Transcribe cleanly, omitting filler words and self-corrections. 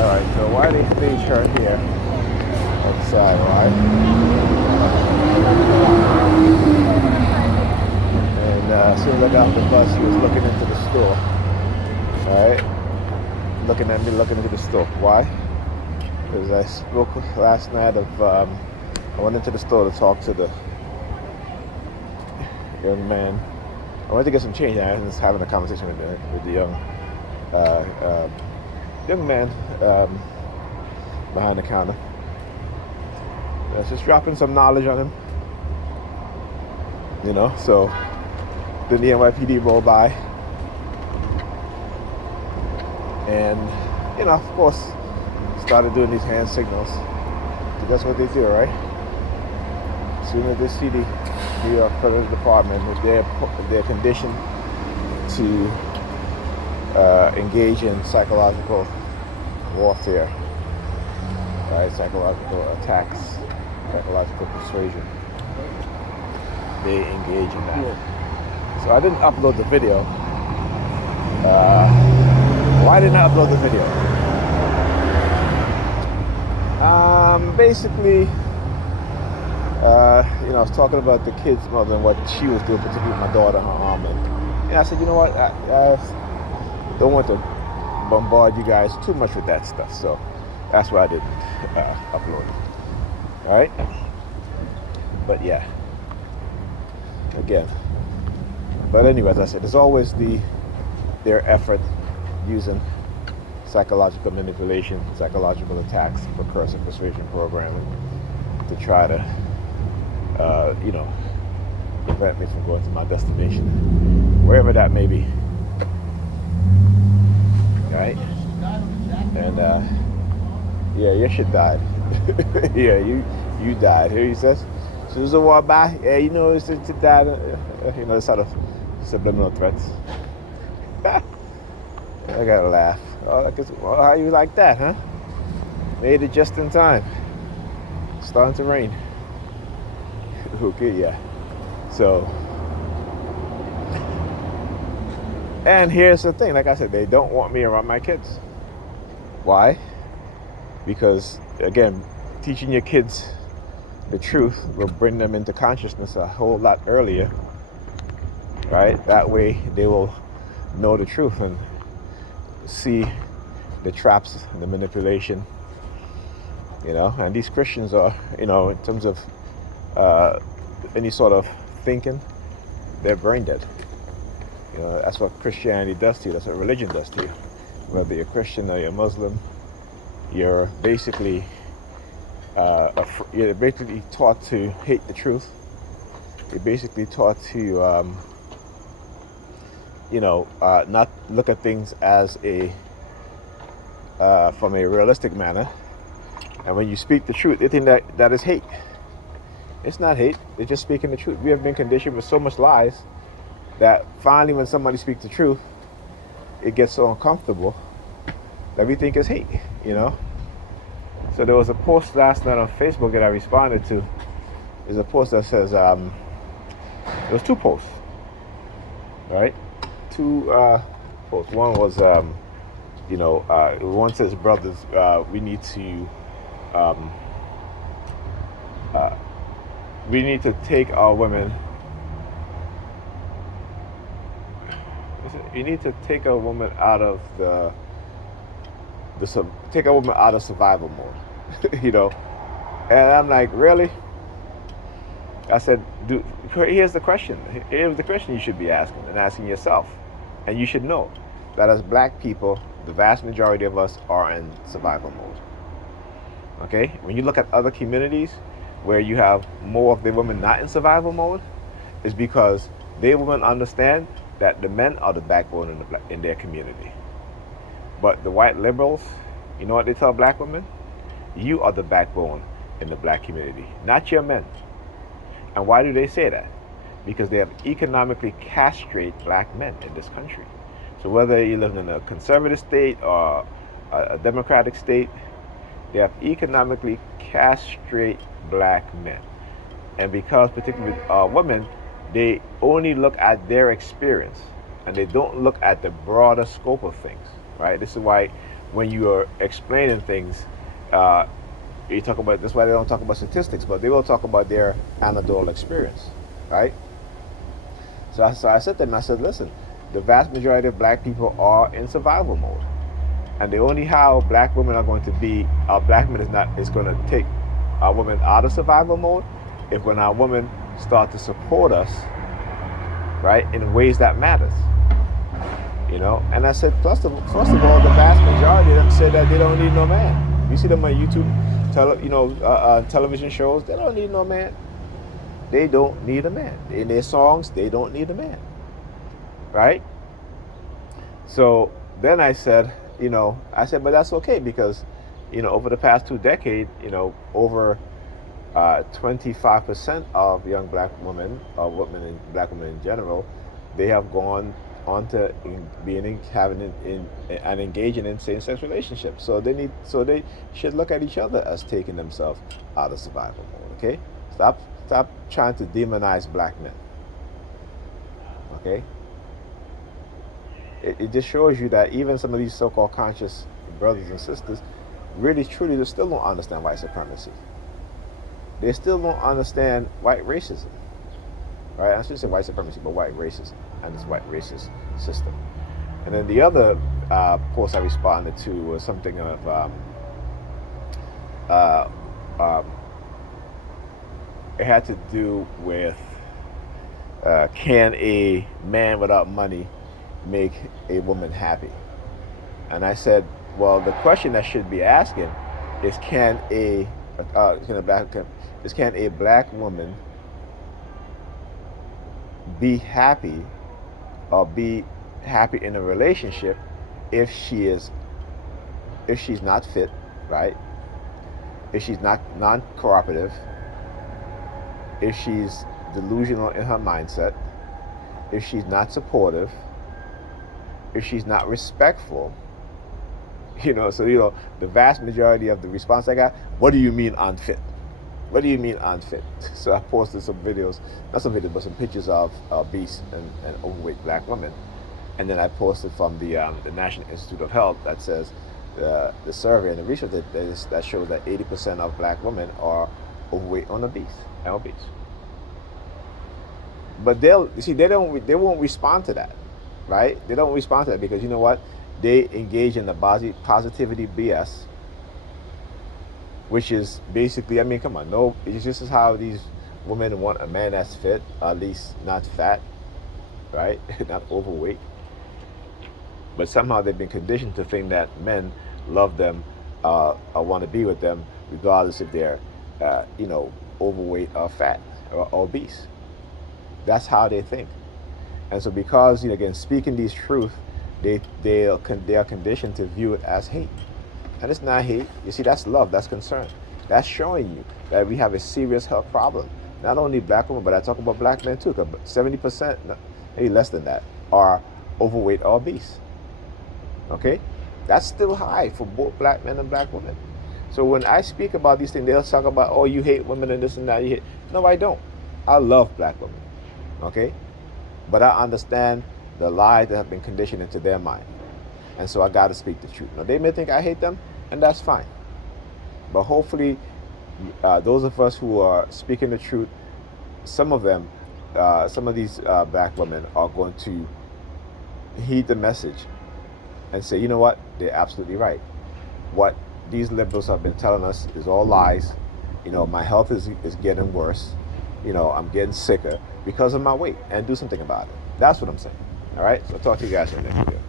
Alright, so why they stage her here outside, right? And as soon as I got off the bus, she was looking into the store. Alright? Looking at me, looking into the store. Why? Because I spoke last night of, I went into the store to talk to the young man. I wanted to get some change. I was just having a conversation with the young man behind the counter. I was just dropping some knowledge on him. You know, so then the NYPD rolled by. And, you know, of course, started doing these hand signals. So that's what they do, right? As soon as they see the New York Police Department, they're conditioned to engage in psychological warfare, right? Psychological attacks, psychological persuasion. They engage in that. Yeah. So I didn't upload the video. Why didn't I upload the video? Basically, you know, I was talking about the kids' mother and what she was doing, particularly with my daughter and her arm. And I said, you know what, I don't want to bombard you guys too much with that stuff. So that's why I didn't upload it. All right? But yeah, again. But anyway, as I said, there's always their effort using psychological manipulation, psychological attacks, recursive persuasion programming to try to, you know, prevent me from going to my destination, wherever that may be. Right? And yeah, your shit died. Yeah, you died. Here he says, Susan walked by. Yeah, you know it's died. You know, this sort of subliminal threats. I gotta laugh. Oh, well, how you like that, huh? Made it just in time. Starting to rain. Okay, yeah. So, and here's the thing. Like I said, they don't want me around my kids. Why? Because, again, teaching your kids the truth will bring them into consciousness a whole lot earlier, right? That way they will know the truth and see the traps and the manipulation, you know. And these Christians are, you know, in terms of any sort of thinking, they're brain dead. You know, that's what Christianity does to you. That's what religion does to you. Whether you're Christian or you're Muslim, you're basically taught to hate the truth. You're basically taught to, you know, not look at things as from a realistic manner. And when you speak the truth, they think that is hate. It's not hate. They're just speaking the truth. We have been conditioned with so much lies that finally when somebody speaks the truth, it gets so uncomfortable that we think it's hate, you know? So there was a post last night on Facebook that I responded to. There's a post that says, there was two posts, right? Two posts. One was, you know, one says, brothers, we need to take our women. You need to take a woman out of take a woman out of survival mode, you know. And I'm like, really? I said, here's the question. Here's the question you should be asking and asking yourself. And you should know that as black people, the vast majority of us are in survival mode. Okay? When you look at other communities where you have more of the women not in survival mode, is because they women understand that the men are the backbone in their community. But the white liberals, you know what they tell black women? You are the backbone in the black community, not your men. And why do they say that? Because they have economically castrate black men in this country. So whether you live in a conservative state or a democratic state, they have economically castrate black men. And because particularly women, they only look at their experience and they don't look at the broader scope of things, right? This is why when you are explaining things, uh, you talk about, that's why they don't talk about statistics, but they will talk about their anecdotal experience, right? So I said to them, I said, listen, the vast majority of black people are in survival mode. And the only how black women are going to be, our black men is going to take our women out of survival mode if when our women start to support us, right, in ways that matters. And I said, first of all, the vast majority of them say that they don't need no man. You see them on YouTube, television shows. They don't need no man. They don't need a man. In their songs, they don't need a man, right? So then but that's okay because, over the past 2 decades, over 25% of young black women, or black women in general, they have gone on to having and engaging in same-sex relationships. So they should look at each other as taking themselves out of survival mode. Okay, stop trying to demonize black men. Okay, it just shows you that even some of these so-called conscious brothers and sisters really truly they still don't understand white supremacy. They still don't understand white racism, right? I shouldn't say white supremacy, but white racism and this white racist system. And then the other post I responded to was something of uh, um, it had to do with can a man without money make a woman happy? And I said, well, the question that should be asking is can a black woman be happy or be happy in a relationship if she's not fit, right? If she's not non-cooperative, if she's delusional in her mindset, if she's not supportive, if she's not respectful. So the vast majority of the response I got, what do you mean unfit? What do you mean unfit? So I posted some videos, not some videos, but some pictures of obese and overweight black women. And then I posted from the National Institute of Health that says the survey and the research that shows that 80% of black women are overweight and obese. But they won't respond to that, right? They don't respond to that because you know what? They engage in the positivity BS, which is basically, I mean, come on, no, it's just how these women want a man that's fit, at least not fat, right? Not overweight. But somehow they've been conditioned to think that men love them or want to be with them, regardless if they're, overweight or fat or obese. That's how they think. And so because, again, speaking these truths, they are conditioned to view it as hate. And it's not hate. You see, that's love. That's concern. That's showing you that we have a serious health problem. Not only black women, but I talk about black men too. 70%, maybe less than that, are overweight or obese. Okay? That's still high for both black men and black women. So when I speak about these things, they'll talk about, oh, you hate women and this and that. No, I don't. I love black women. Okay? But I understand the lies that have been conditioned into their mind. And so I got to speak the truth. Now, they may think I hate them, and that's fine. But hopefully, those of us who are speaking the truth, some of these black women are going to heed the message and say, you know what? They're absolutely right. What these liberals have been telling us is all lies. My health is getting worse. I'm getting sicker because of my weight, and do something about it. That's what I'm saying. All right? So I'll talk to you guys in the next video.